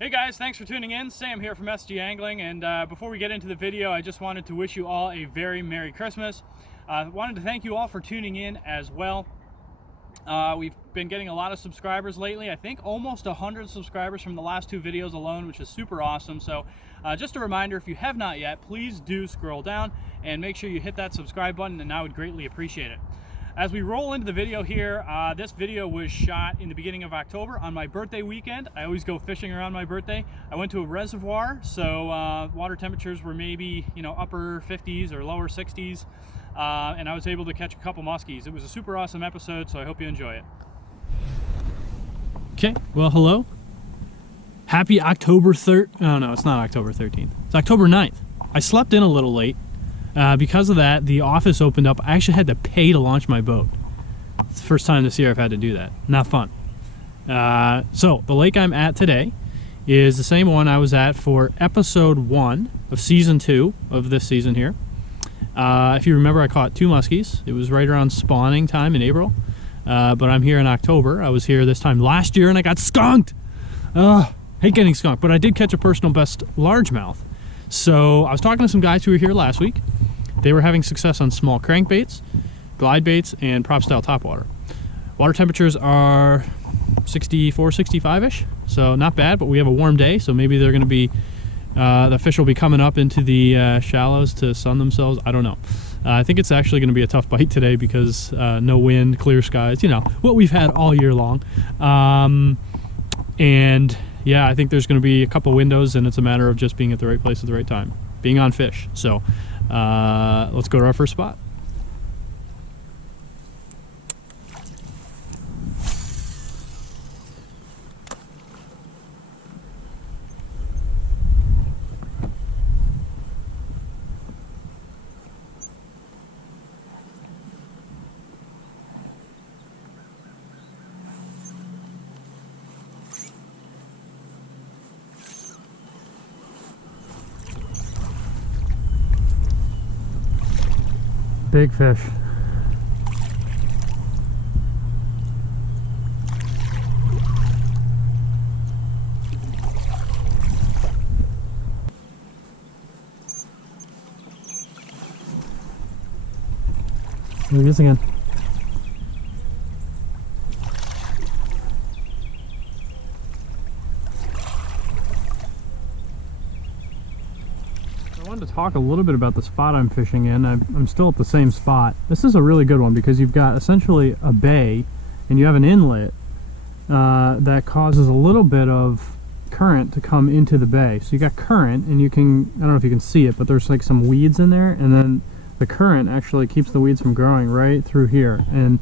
Hey guys, thanks for tuning in. Sam here from SG Angling, and before we get into the video, I just wanted to wish you all a very Merry Christmas. Wanted to thank you all for tuning in as well. We've been getting a lot of subscribers lately. I think almost 100 subscribers from the last two videos alone, which is super awesome. So just a reminder, if you have not yet, please do scroll down and make sure you hit that subscribe button, and I would greatly appreciate it. As we roll into the video here, this video was shot in the beginning of October on my birthday weekend. I always go fishing around my birthday. I went to a reservoir, so water temperatures were maybe, upper 50s or lower 60s, and I was able to catch a couple muskies. It was a super awesome episode, so I hope you enjoy it. Okay, well, hello. Happy October 3rd. Oh no, it's not October 13th. It's October 9th. I slept in a little late. Because of that, the office opened up. I actually had to pay to launch my boat. It's the first time this year I've had to do that. Not fun. So the lake I'm at today is the same one I was at for episode 1 of season 2 of this season here. If you remember, I caught 2 muskies. It was right around spawning time in April. But I'm here in October. I was here this time last year and I got skunked. Hate getting skunked, but I did catch a personal best largemouth. So I was talking to some guys who were here last week. They were having success on small crankbaits, glide baits, and prop style topwater. Water temperatures are 64, 65-ish, so not bad, but we have a warm day, so maybe they're going to be, the fish will be coming up into the shallows to sun themselves. I don't know. I think it's actually going to be a tough bite today because no wind, clear skies, what we've had all year long. And yeah, I think there's going to be a couple windows, and it's a matter of just being at the right place at the right time, being on fish. So let's go to our first spot. Big fish. There he is again. I wanted to talk a little bit about the spot I'm fishing in. I'm still at the same spot. This is a really good one because you've got essentially a bay and you have an inlet that causes a little bit of current to come into the bay. So you got current, and you can, I don't know if you can see it, but there's like some weeds in there, and then the current actually keeps the weeds from growing right through here. And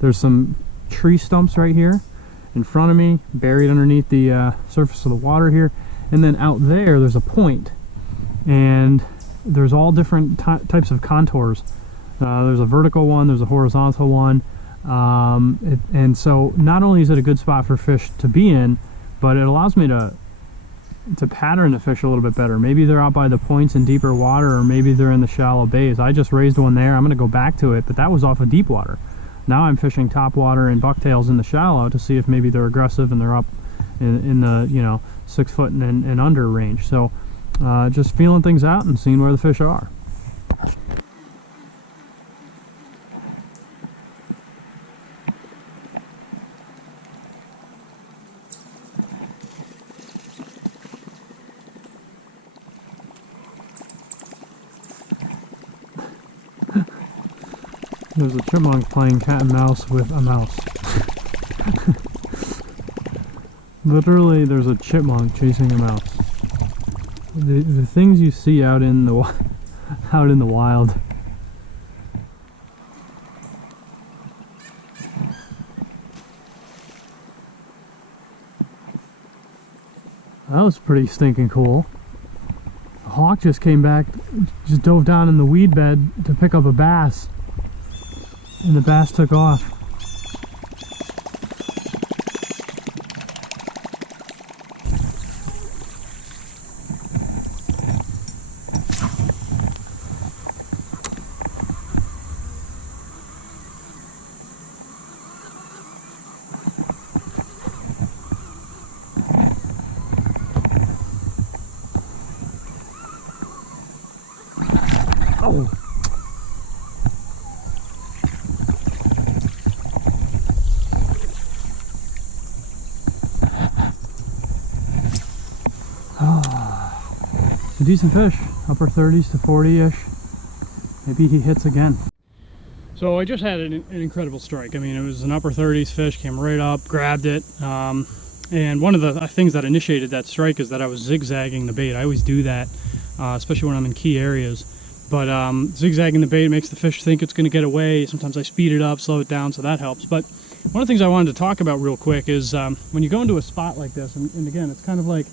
there's some tree stumps right here in front of me, buried underneath the surface of the water here. And then out there's a point. And there's all different types of contours. There's a vertical one, there's a horizontal one, and so not only is it a good spot for fish to be in, but it allows me to pattern the fish a little bit better. Maybe they're out by the points in deeper water, or maybe they're in the shallow bays. I just raised one there. I'm going to go back to it, but that was off of deep water. Now I'm fishing top water and bucktails in the shallow to see if maybe they're aggressive and they're up in the 6 foot and under range. So just feeling things out and seeing where the fish are. There's a chipmunk playing cat and mouse with a mouse. Literally, there's a chipmunk chasing a mouse. The things you see out in the wild. That was pretty stinking cool. A hawk just came back, just dove down in the weed bed to pick up a bass, and the bass took off. A decent fish, upper 30s to 40-ish. Maybe he hits again. So I just had an incredible strike. I mean, it was an upper 30s fish, came right up, grabbed it. And one of the things that initiated that strike is that I was zigzagging the bait. I always do that, especially when I'm in key areas. But zigzagging the bait makes the fish think it's going to get away. Sometimes I speed it up, slow it down, so that helps. But one of the things I wanted to talk about real quick is when you go into a spot like this, and again, it's kind of like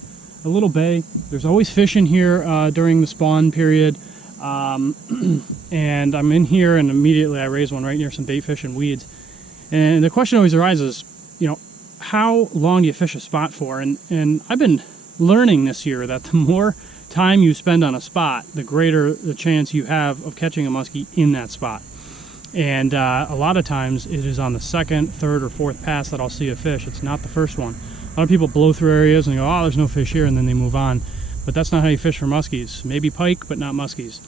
a little bay. There's always fish in here during the spawn period. And I'm in here and immediately I raise one right near some bait fish and weeds. And the question always arises, you know, how long do you fish a spot for? And I've been learning this year that the more time you spend on a spot, the greater the chance you have of catching a muskie in that spot. And a lot of times it is on the second, third, or fourth pass that I'll see a fish. It's not the first one. A lot of people blow through areas and go, oh, there's no fish here, and then they move on. But that's not how you fish for muskies. Maybe pike, but not muskies.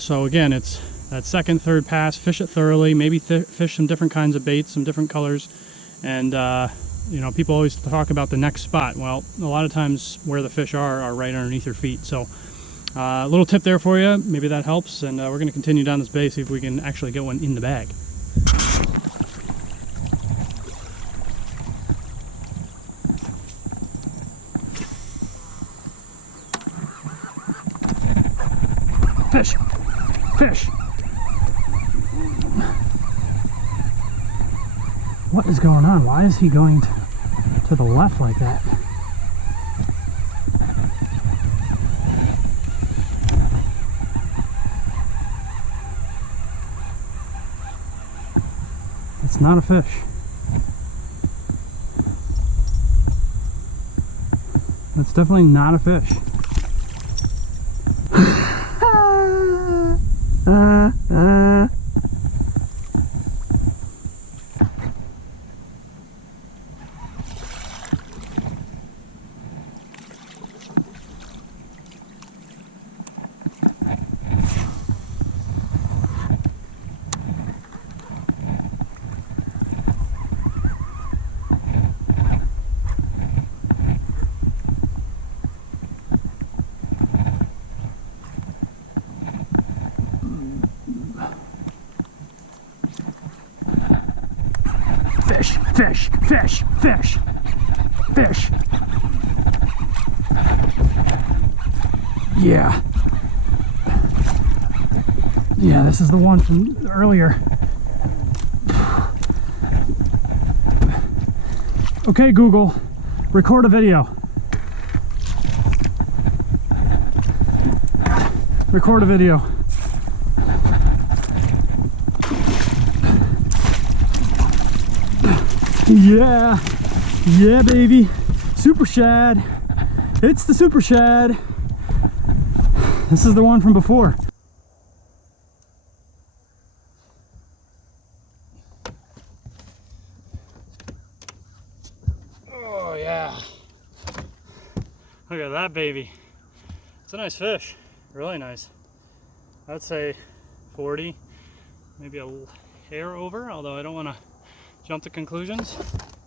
So again, it's that second, third pass, fish it thoroughly, maybe fish some different kinds of baits, some different colors. And you know, people always talk about the next spot. Well, a lot of times where the fish are right underneath your feet. So a little tip there for you, maybe that helps. And we're going to continue down this bay, see if we can actually get one in the bag. Fish! Fish! What is going on? Why is he going to the left like that? It's not a fish. That's definitely not a fish. Fish, fish, fish, fish, fish. Yeah. Yeah, this is the one from earlier. Okay, Google, record a video. Record a video. Yeah, yeah, baby. Super shad. It's the super shad. This is the one from before. Oh yeah. Look at that baby. It's a nice fish. Really nice. I'd say 40, maybe a hair over, although I don't want to jump to conclusions.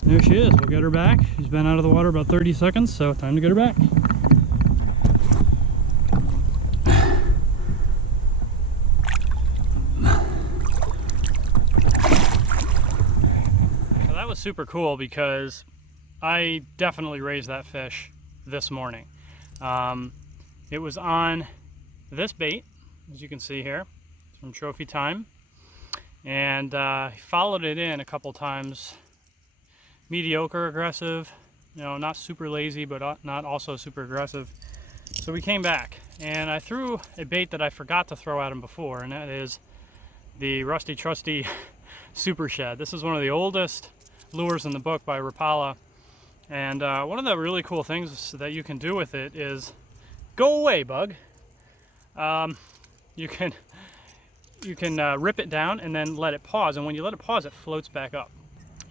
There she is. We'll get her back. She's been out of the water about 30 seconds, so time to get her back. So that was super cool because I definitely raised that fish this morning. It was on this bait, as you can see here, from Trophy Time. And followed it in a couple times. Mediocre aggressive, you know, not super lazy, but not also super aggressive. So we came back, and I threw a bait that I forgot to throw at him before, and that is the rusty trusty Super Shad. This is one of the oldest lures in the book by Rapala, and one of the really cool things that you can do with it is go away, bug. You can rip it down and then let it pause, and when you let it pause, it floats back up.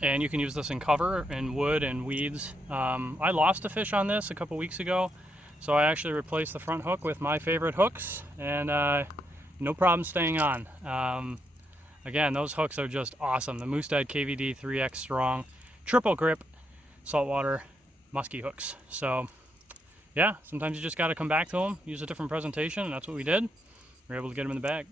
And you can use this in cover and wood and weeds. I lost a fish on this a couple weeks ago, so I actually replaced the front hook with my favorite hooks, and no problem staying on. Again, those hooks are just awesome. The Musky KVD 3X strong, triple grip, saltwater musky hooks. So yeah, sometimes you just got to come back to them, use a different presentation, and that's what we did. We were able to get them in the bag.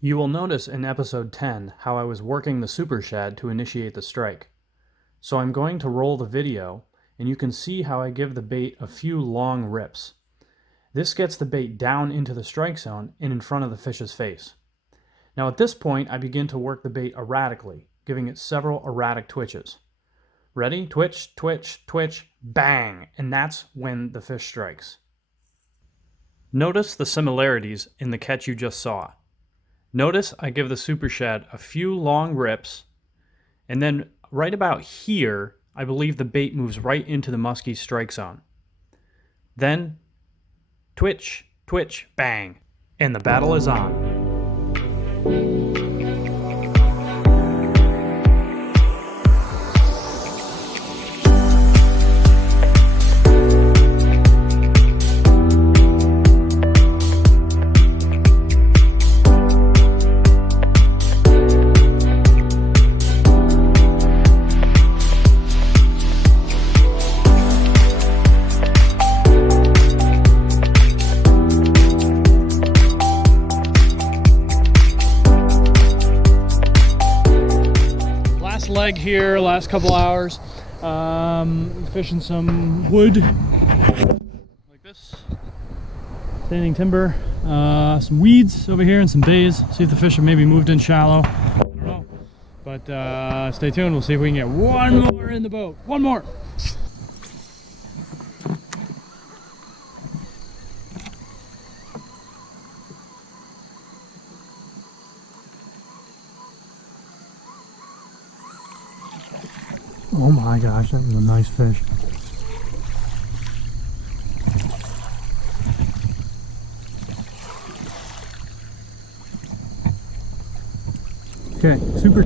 You will notice in episode 10 how I was working the super shad to initiate the strike. So I'm going to roll the video, and you can see how I give the bait a few long rips. This gets the bait down into the strike zone and in front of the fish's face. Now at this point, I begin to work the bait erratically, giving it several erratic twitches. Ready? Twitch, twitch, twitch, bang! And that's when the fish strikes. Notice the similarities in the catch you just saw. Notice I give the super shad a few long rips, and then right about here, I believe the bait moves right into the musky strike zone. Then, twitch, twitch, bang, and the battle is on. Leg here, last couple hours, fishing some wood like this, standing timber, some weeds over here and some bays. See if the fish have maybe moved in shallow. I don't know, but stay tuned. We'll see if we can get one more in the boat. One more. Oh my gosh, that was a nice fish. Okay, super.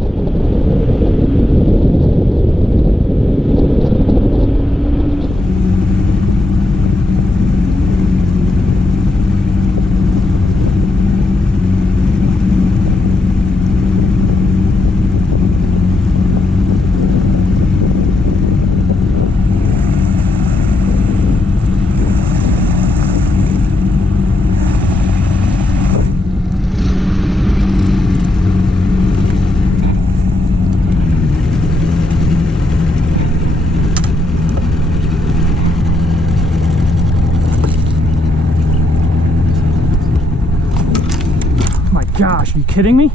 Gosh, are you kidding me?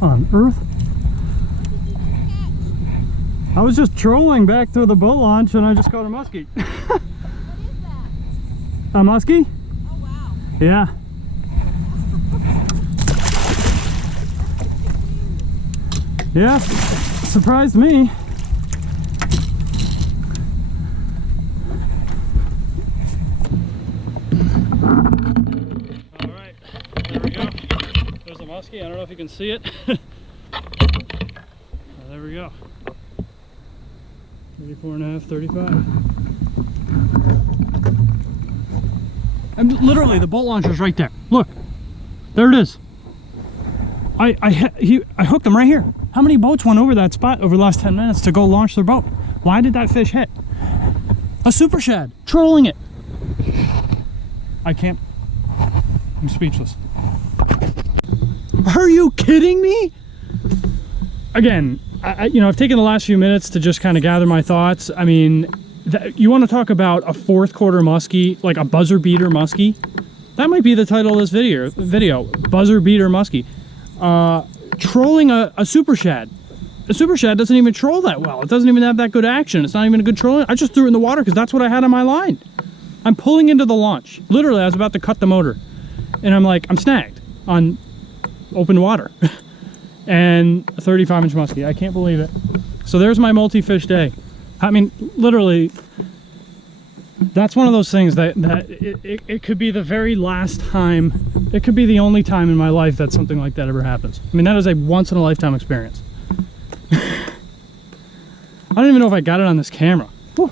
On earth? I was just trolling back through the boat launch and I just caught a muskie. What is that? A muskie? Oh wow. Yeah. Yeah, surprised me. All right, there we go. There's a muskie. I don't know if you can see it. There we go. 34.5, 35. And literally, the boat launcher's right there. Look, there it is. I hooked him right here. How many boats went over that spot over the last 10 minutes to go launch their boat? Why did that fish hit? A super shad, trolling it. I can't, I'm speechless. Are you kidding me? Again, I've taken the last few minutes to just kind of gather my thoughts. I mean, you want to talk about a fourth quarter muskie, like a buzzer beater muskie? That might be the title of this video, buzzer beater muskie. Trolling a super shad. A super shad doesn't even troll that well. It doesn't even have that good action. It's not even a good trolling. I just threw it in the water because that's what I had on my line. I'm pulling into the launch. Literally, I was about to cut the motor. And I'm like, I'm snagged on open water. And a 35-inch muskie. I can't believe it. So there's my multi-fish day. I mean, literally, that's one of those things that it could be the very last time, it could be the only time in my life that something like that ever happens. I mean, that is a once-in-a-lifetime experience. don't even know if I got it on this camera. Whew.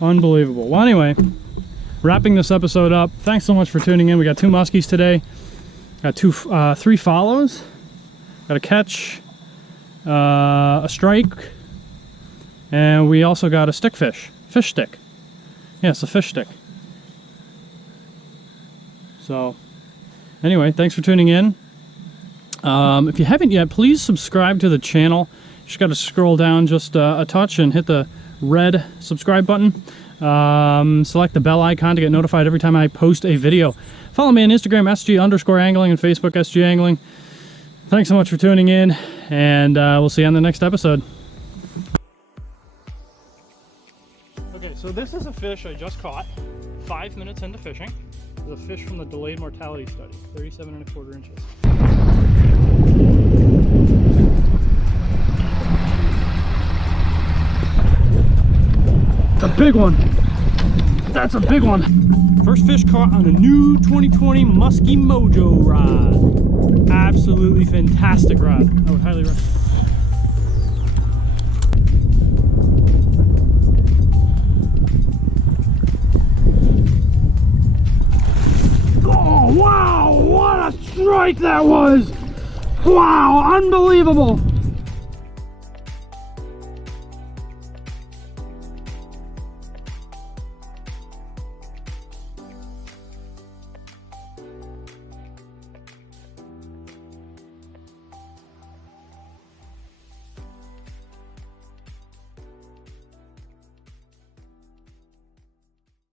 Unbelievable. Well, anyway, wrapping this episode up. Thanks so much for tuning in. We got 2 muskies today. Got 3 follows. Got a catch, a strike, and we also got a stick fish stick. Yeah, it's a fish stick. So, anyway, thanks for tuning in. If you haven't yet, please subscribe to the channel. You just got to scroll down just a touch and hit the red subscribe button. Select the bell icon to get notified every time I post a video. Follow me on Instagram, SG_angling, and Facebook, SG Angling. Thanks so much for tuning in, and we'll see you on the next episode. Okay, so this is a fish I just caught 5 minutes into fishing. It's a fish from the delayed mortality study, 37¼ inches. It's a big one. That's a big one. First fish caught on a new 2020 Musky Mojo rod. Absolutely fantastic rod. I would highly recommend. Oh wow, what a strike that was! Wow, unbelievable!